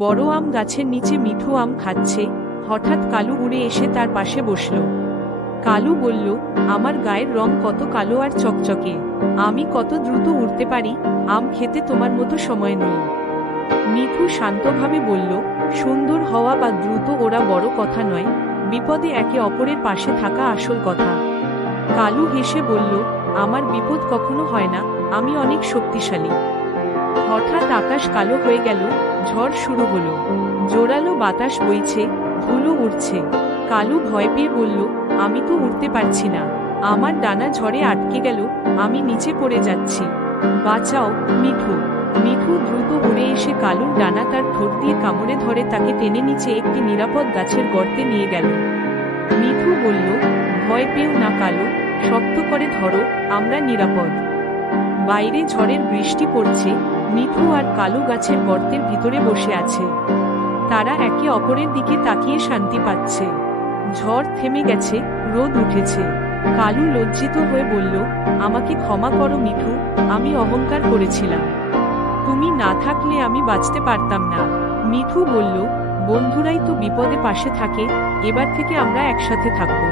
বড় আম গাছের নিচে মিঠু আম খাচ্ছে। হঠাৎ কালু উড়ে এসে তার পাশে বসল। কালু বলল, আমার গায়ের রং কত কালো আর চকচকে, আমি কত দ্রুত উড়তে পারি, আম খেতে তোমার মতো সময় নেই। মিঠু শান্তভাবে বলল, সুন্দর হওয়া বা দ্রুত ওরা বড় কথা নয়, বিপদে একে অপরের পাশে থাকা আসল কথা। কালু হেসে বলল, আমার বিপদ কখনো হয় না, আমি অনেক শক্তিশালী। হঠাৎ আকাশ কালো হয়ে গেল, ঝড় শুরু হলো। জোরালো বাতাস বইছে, ধুলো উড়ছে। কালু ভয় পেয়ে বলল, আমি তো উড়তে পারছি না, আমার ডানা ঝড়ে আটকে গেল, আমি নিচে পড়ে যাচ্ছি, বাঁচাও। মিঠু মিঠু দ্রুত উড়ে এসে কালুর ডানা তার ঠোঁট দিয়ে কামড়ে ধরে তাকে টেনে নিচে একটি নিরাপদ গাছের গর্তে নিয়ে গেল। মিঠু বলল, ভয় পেও না কালু, শক্ত করে ধরো, আমরা নিরাপদ। বাইরে ঝড়ের বৃষ্টি পড়ছে, মিঠু আর কালু গাছের গর্তের ভিতরে বসে আছে। তারা একে অপরের দিকে তাকিয়ে শান্তি পাচ্ছে। ঝড় থেমে গেছে, রোদ উঠেছে। কালু লজ্জিত হয়ে বলল, আমাকে ক্ষমা করো মিঠু, আমি অহংকার করেছিলাম। তুমি না থাকলে আমি বাঁচতে পারতাম না। মিঠু বলল, বন্ধুরাই তো বিপদে পাশে থাকে, এবার থেকে আমরা একসাথে থাকবো।